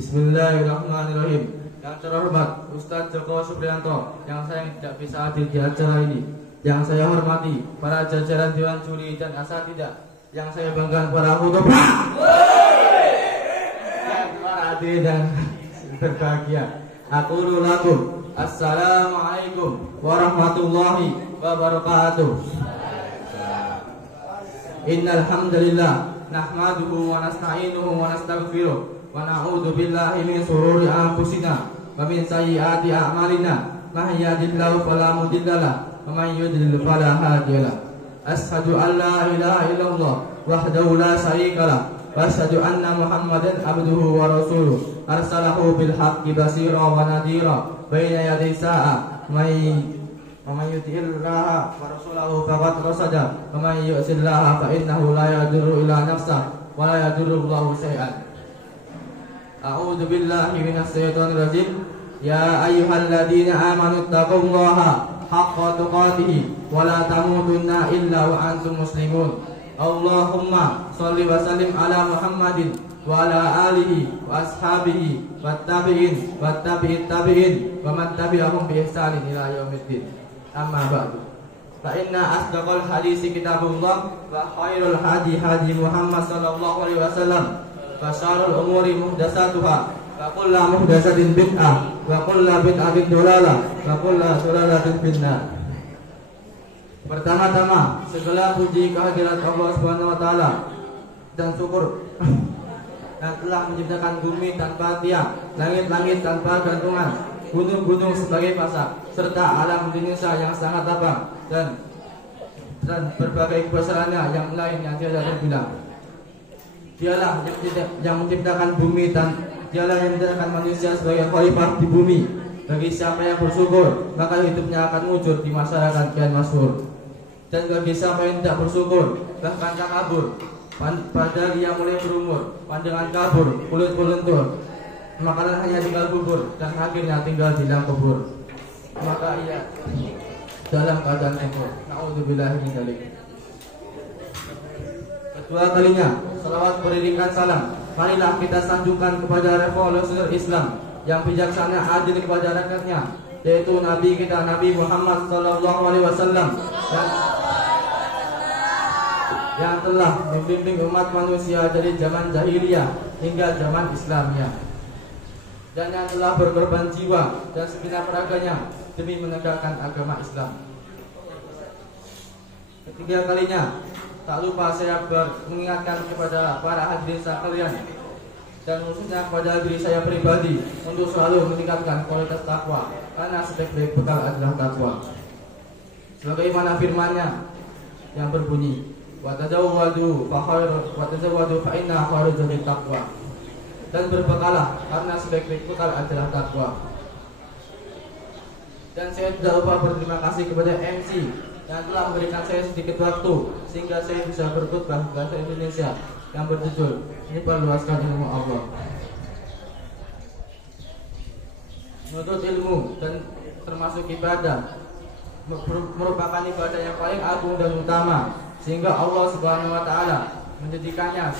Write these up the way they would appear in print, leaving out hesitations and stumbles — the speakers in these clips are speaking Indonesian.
Bismillahirrahmanirrahim. Yang terhormat Ustadz Joko Supriyanto, yang saya tidak bisa hadir di acara ini. Yang saya hormati para jajaran Dewan Juri dan Asatidzah, yang saya banggakan para khutbah, para hadirin dan berbahagia. Aku lakum assalamualaikum warahmatullahi wabarakatuh. Innal hamdalillah nahmaduhu wa nasta'inuhu wa nastaghfiruh wa na'udzu billahi min shururi anfusina wa min sayyiati a'malina. May yahdihillahu fala mudilla lahu wa may yudlil fala hadiya lahu. Asyhadu an la ilaha illallah wahdahu la syarika lahu wa asyhadu anna Muhammadan abduhu wa rasuluh arsalahu bil haqqi basira wa nadhira baina yaday sa'a. Wa may yuti'illaha wa rasulahu faqad rasada wa may yu'sillaha fa innahu la yadurru illa nafsahu wa la yadurru Allahu syai'an. A'udzu billahi minasy syaithanir rajim. Ya ayyuhalladzina amanu taqullaha haqqa tuqatih wa la tamutunna illa wa antum muslimun. Allahumma shalli wa sallim ala Muhammadin wa ala alihi wa ashabihi wattabi'in wattabi'it tabi'in wa man tabi'ahum bi ihsanin ila yaumiddin. Amma ba'du. Fa inna asdaqal hadisi kitabullah wa khairul hadi hadi Muhammad sallallahu alaihi wasallam. Wa syarrul umuri muhdatsatuha wa kullu muhdatsatin bid'ah wa kullu bid'atin dhalalah wa kullu dhalalatin finnar. Pertama-tama segala puji kehadirat Allah Subhanahu wa taala dan syukur yang telah menciptakan bumi tanpa tiang, langit-langit tanpa gantungan, gunung-gunung sebagai pasak, serta alam Indonesia yang sangat lapang dan berbagai kebesarannya yang lain yang tiada terbilang. Dialah yang menciptakan bumi dan dialah yang menciptakan manusia sebagai khalifah di bumi. Bagi siapa yang bersyukur, maka hidupnya akan wujud di masyarakat kian masyhur. Dan bagi siapa yang tidak bersyukur, bahkan kabur, padahal dia mulai berumur, pandangan kabur, kulit berlentur, makanan hanya tinggal bubur dan akhirnya tinggal di dalam kubur, maka ia dalam keadaan kufur. Na'udzubillahi min dzalik. Kedua kalinya, salawat beriringkan salam, marilah kita sanjungkan kepada revolusioner Islam yang bijaksana adil kepada rakyatnya, yaitu Nabi kita Nabi Muhammad sallallahu alaihi wasallam yang telah membimbing umat manusia dari zaman jahiliyah hingga zaman Islamnya, dan yang telah berkorban jiwa dan segenap raganya demi menegakkan agama Islam. Ketiga kalinya, tak lupa saya mengingatkan kepada para hadirin sekalian dan khususnya kepada diri saya pribadi untuk selalu meningkatkan kualitas takwa, karena sebaik-baik bekal adalah takwa. Sebagaimana firman-Nya yang berbunyi, wa tazawwadu fa inna khairaz zadi taqwa. Dan berbekalah, karena sebaik-baik bekal adalah takwa. Dan saya tidak lupa berterima kasih kepada MC yang telah memberikan saya sedikit waktu sehingga saya bisa berkhutbah bahasa Indonesia yang berjudul Menyebarluaskan Ilmu Allah. Menuntut ilmu dan termasuk ibadah merupakan ibadah yang paling agung dan utama, sehingga Allah Subhanahu wa taala menjadikannya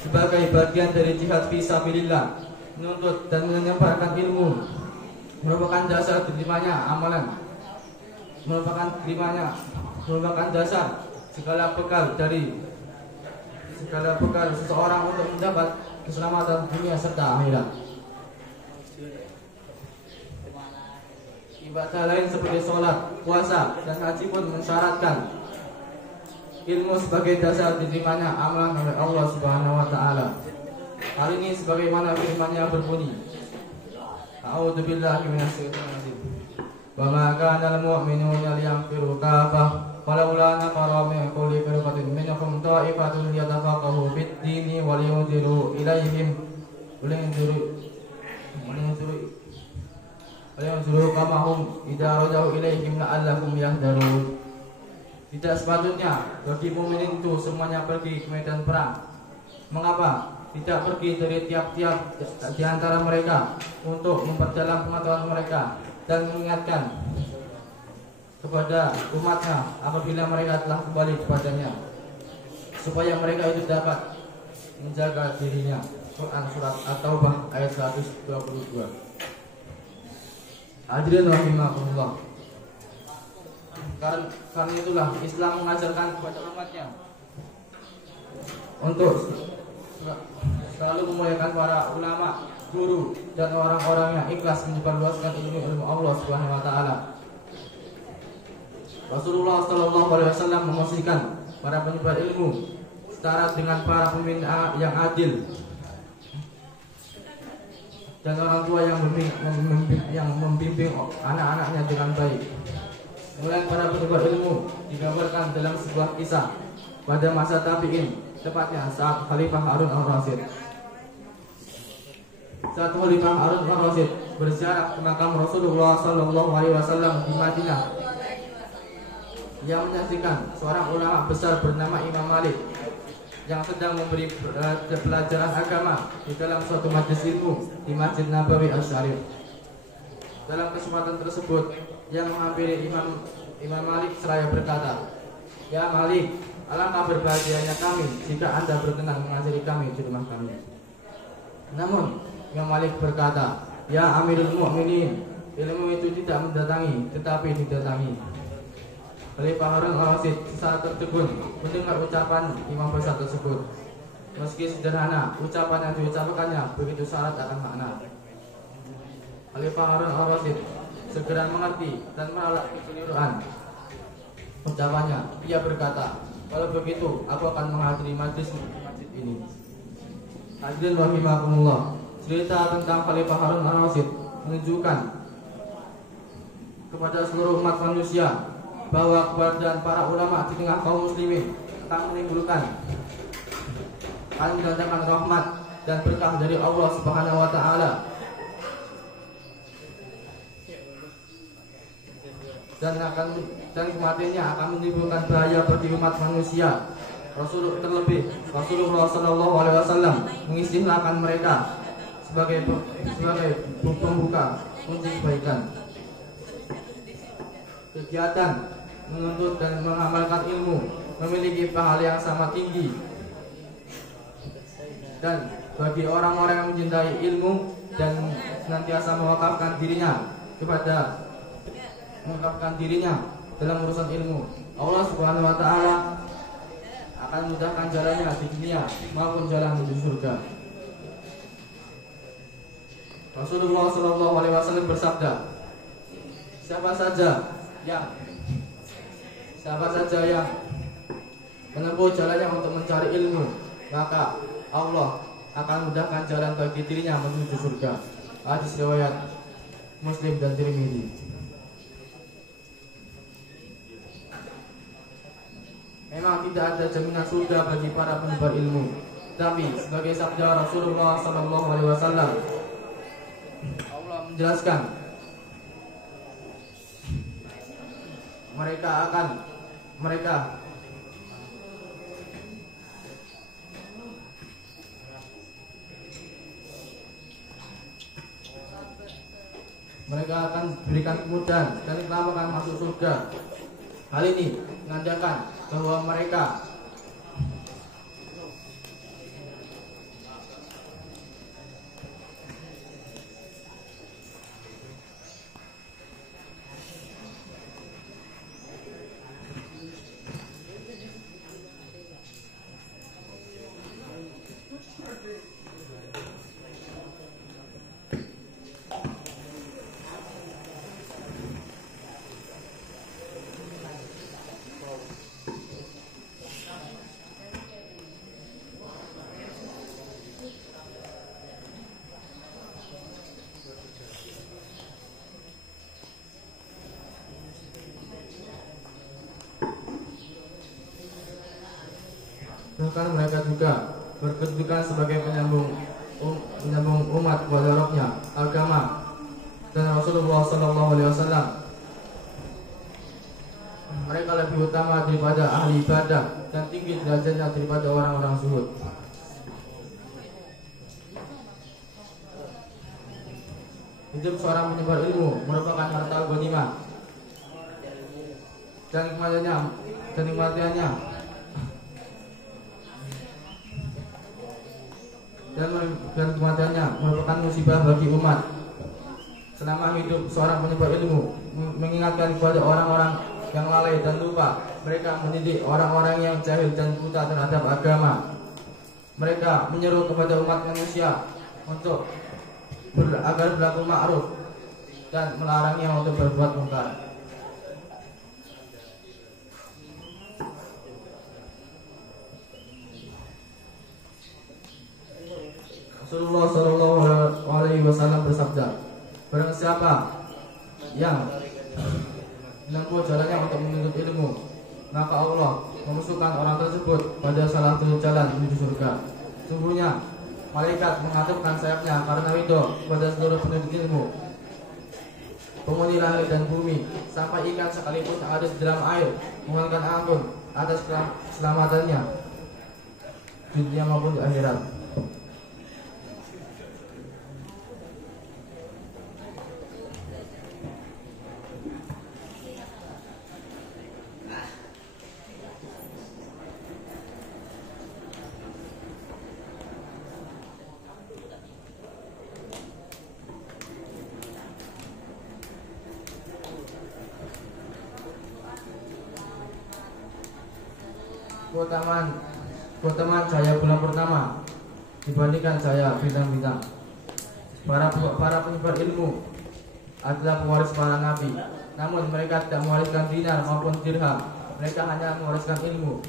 sebagai bagian dari jihad fisabilillah. Menuntut dan menyebarkan ilmu merupakan dasar diterimanya amalan, merupakan dasar segala bekal seseorang untuk mendapat keselamatan dunia serta akhirat. Ibadah lain seperti sholat, puasa, dan haji pun mensyaratkan ilmu sebagai dasar diterimanya amalan oleh Allah Subhanahu wa taala. Hal ini sebagaimana firman-Nya berbunyi, A'udzu billahi minasyaitonir rajim. Wa ma kana al-mu'minuna liyanfiru kaffah falawla nafara min kulli firqatin minhum ta'ifatun yatafaqahu fid-dini wa liyunziru ilaihim kama hum idza raja'u ilaihim la'allahum yahdharun. Tidak sepatutnya bagi mukminin itu semuanya pergi ke medan perang. Mengapa tidak pergi dari tiap-tiap di antara mereka untuk memperdalam pengetahuan mereka dan mengingatkan kepada umatnya apabila mereka telah kembali kepadanya, supaya mereka itu dapat menjaga dirinya. Quran surat At-Taubah ayat 122. Hadirin rahimakumullah. Karena itulah Islam mengajarkan kepada umatnya untuk selalu memuliakan para ulama, guru, dan orang-orang yang ikhlas menyebarluaskan ilmu Allah Subhanahu wa taala. Rasulullah sallallahu alaihi wasallam memastikan para penyebar ilmu setara dengan para pemimpin yang adil dan orang tua yang membimbing anak-anaknya dengan baik. Mulai para penyebar ilmu digambarkan dalam sebuah kisah pada masa tabi'in, tepatnya saat Khalifah Harun al-Rasyid. Saat Khalifah Harun al-Rasyid berziarah ke makam Rasulullah sallallahu alaihi wasallam di Madinah, ia menyaksikan seorang ulama besar bernama Imam Malik yang sedang memberi pelajaran agama di dalam suatu majelis ilmu di Masjid Nabawi Asy-Syarif. Dalam kesempatan tersebut, yang menghampiri Imam Malik seraya berkata, "Ya Malik, alangkah berbahagianya kami jika Anda berkenan mengajari kami di rumah kami." Namun Imam Malik berkata, "Ya Amirul Mukminin, ilmu itu tidak mendatangi, tetapi didatangi." Khalifah Harun al-Rasyid sesaat tertegun mendengar ucapan imam besar tersebut. Meski sederhana, ucapan yang diucapkannya begitu syarat akan makna. Khalifah Harun al-Rasyid segera mengerti dan menolak kekeliruan ucapannya. Ia berkata, "Kalau begitu, aku akan menghadiri majlis masjid ini." Hadirin rahimakumullah. Cerita tentang Khalifah Harun al-Rasyid menunjukkan kepada seluruh umat manusia bahwa keberadaan para ulama di tengah kaum muslimin akan mendatangkan rahmat dan berkah dari Allah Subhanahu wa taala, dan kematiannya akan menimbulkan bahaya bagi umat manusia. Rasulullah sallallahu alaihi wasallam mengistilahkan mereka sebagai pembuka kunci kebaikan. Kegiatan menuntut dan mengamalkan ilmu memiliki pahala yang sama tinggi, dan bagi orang-orang yang mencintai ilmu dan senantiasa mewakafkan dirinya dalam urusan ilmu, Allah Subhanahu wa taala akan mudahkan jalannya di dunia maupun jalan menuju surga. Rasulullah sallallahu alaihi wasallam bersabda, Siapa saja yang menempuh jalannya untuk mencari ilmu, maka Allah akan mudahkan jalan bagi dirinya menuju surga. Hadis riwayat Muslim dan Tirmidzi. Memang tidak ada jaminan surga bagi para penyebar ilmu, tapi sebagai sabda Rasulullah sallallahu alaihi wasallam, Allah menjelaskan mereka akan diberikan kemudahan dan akan masuk surga. Hal ini menandakan bahwa mereka bahkan mereka juga berkedudukan sebagai penyambung umat kepada Rabbnya, agama, dan Rasulullah sallallahu alaihi wasallam. Mereka lebih utama daripada ahli ibadah dan tinggi derajatnya daripada orang-orang zuhud. Hidup seorang penyebar ilmu merupakan harta ghanimah, dan kematiannya dan kematiannya merupakan musibah bagi umat. Selama hidup seorang penyebar ilmu mengingatkan kepada orang-orang yang lalai dan lupa. Mereka mendidik orang-orang yang jahil dan buta terhadap agama. Mereka menyeru kepada umat manusia untuk agar berlaku ma'ruf dan melarangnya untuk berbuat mungkar. Rasulullah Shallallahu Alaihi Wasallam bersabda, barang siapa yang menempuh jalannya untuk menuntut ilmu, maka Allah memasukkan orang tersebut pada salah satu jalan menuju surga. Sungguhnya malaikat mengatupkan sayapnya karena itu kepada seluruh penuntut ilmu, penghuni langit dan bumi, sampai ikan sekalipun yang ada di dalam air mohonkan ampun atas keselamatannya di dunia maupun di akhirat. Keutamaan cahaya bulan purnama dibandingkan cahaya bintang-bintang. Para penyebar ilmu adalah pewaris para nabi, namun mereka tidak mewariskan dinar maupun dirham. Mereka hanya mewariskan ilmu.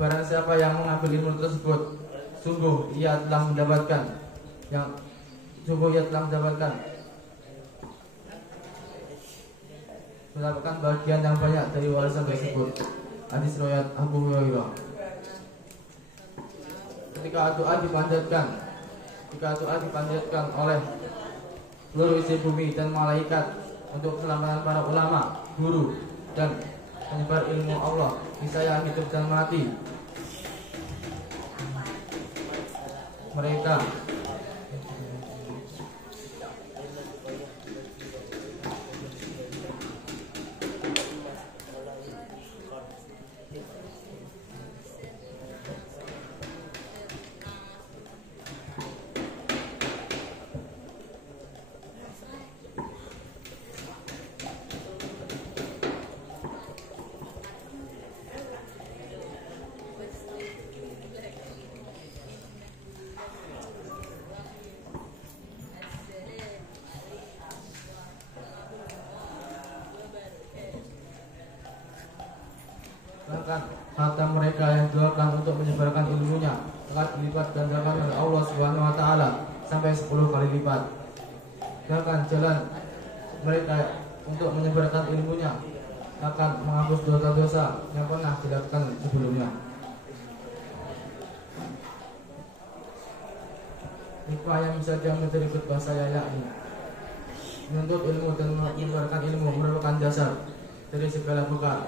Barang siapa yang mengambil ilmu tersebut, sungguh ia telah mendapatkan bagian yang banyak dari warisan tersebut. Hadis riwayat Abu Hurairah. Ketika doa dipanjatkan oleh seluruh isi bumi dan malaikat untuk keselamatan para ulama, guru, dan penyebar ilmu Allah, niscaya hidup dan mati mereka harta mereka yang doakan untuk menyebarkan ilmunya akan dilipat gandakan oleh Allah Subhanahu wa taala sampai 10 kali lipat. Sedangkan jalan mereka untuk menyebarkan ilmunya akan menghapus dosa-dosa yang pernah dilakukan sebelumnya. Hikmah yang bisa diambil dari khutbah saya yakni menuntut ilmu dan menyebarkan ilmu merupakan dasar dari segala bekal.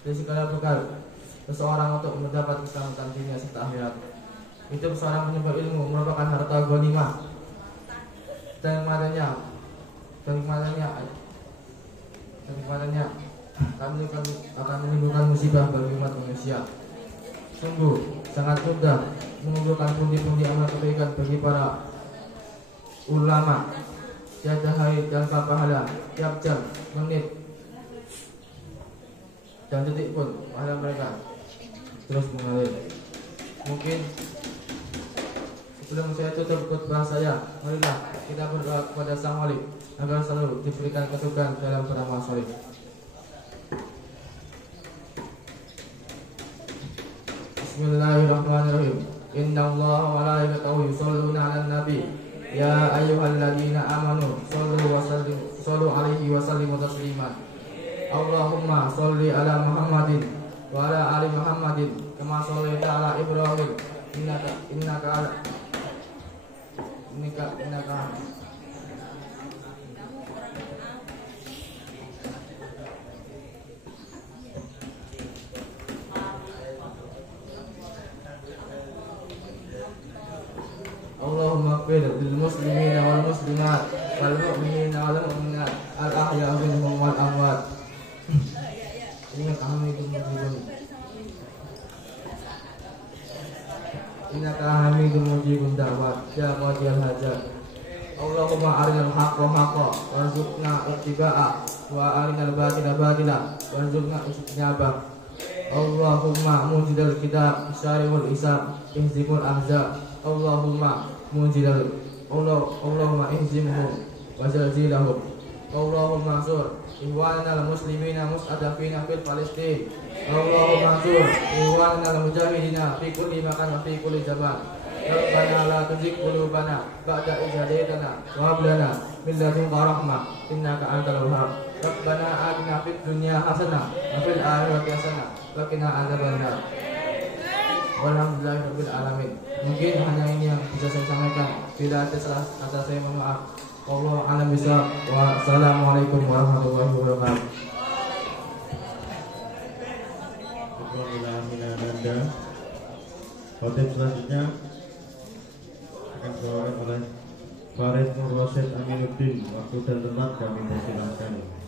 Dari segala bekal seseorang untuk mendapat keselamatan dunia serta akhirat. Hidup seorang penyebab ilmu merupakan harta ghanimah dan kematiannya akan menimbulkan musibah bagi umat manusia. Sungguh sangat mudah mengumpulkan pundi-pundi amal kebaikan bagi para ulama. Tiada hari tanpa pahala, tiap jam, menit, dan detik pun pahala mereka terus mengalir. Mungkin sebelum saya tutup khutbah saya, marilah kita berdoa kepada Sang Wali agar selalu diberikan ketukan dalam beramal soleh. Bismillahirrahmanirrahim. Innallaha wa malaikatahu yusholluna 'alan nabi. Ya ayyuhalladzina amanu shollu alaihi wa sallimu tasliman. Allahumma sholli ala Muhammadin wa ala ali Muhammadin kama shallaita ala Ibrahim innaka Allahumma qfir lil muslimina wal muslimat wal mu'minina wal mu'minat al ahya'i minhum wal amwat. Ini kami itu innaka hamidum mujibud da'wat ya qadiyal hajat. Allahumma arinal haqqa haqqa warzuqna ittiba'a wa arinal batila batila warzuqna ijtinaba. Allahumma mujidal kitab syarihul isab ihzimul ahzab. Allahumma ihzimhum wa zalzilahum. Allahumma ansur ikhwanana al-muslimina mustadafina fil Palestin. Allahumma ansur ikhwanana al-mujahidina fi kulli makan wa fi kulli zaman. Rabbana la tuzigh qulubana ba'da idh hadaytana wa hab lana min ladunka rahmah innaka antal wahhab. Rabbana atina fid dunya hasanah wa fil akhirati hasanah wa qina adzabannar. Walhamdulillahirabbil alamin. Mungkin hanya ini yang bisa saya sampaikan. Bila ada salah kata saya mohon maaf. Wallahu a'lam bishawab. Wassalamualaikum warahmatullahi wabarakatuh. Khotib selanjutnya akan dibawakan oleh Farid Nur Rasyid Aminuddin. Waktu dan tempat kami persilahkan.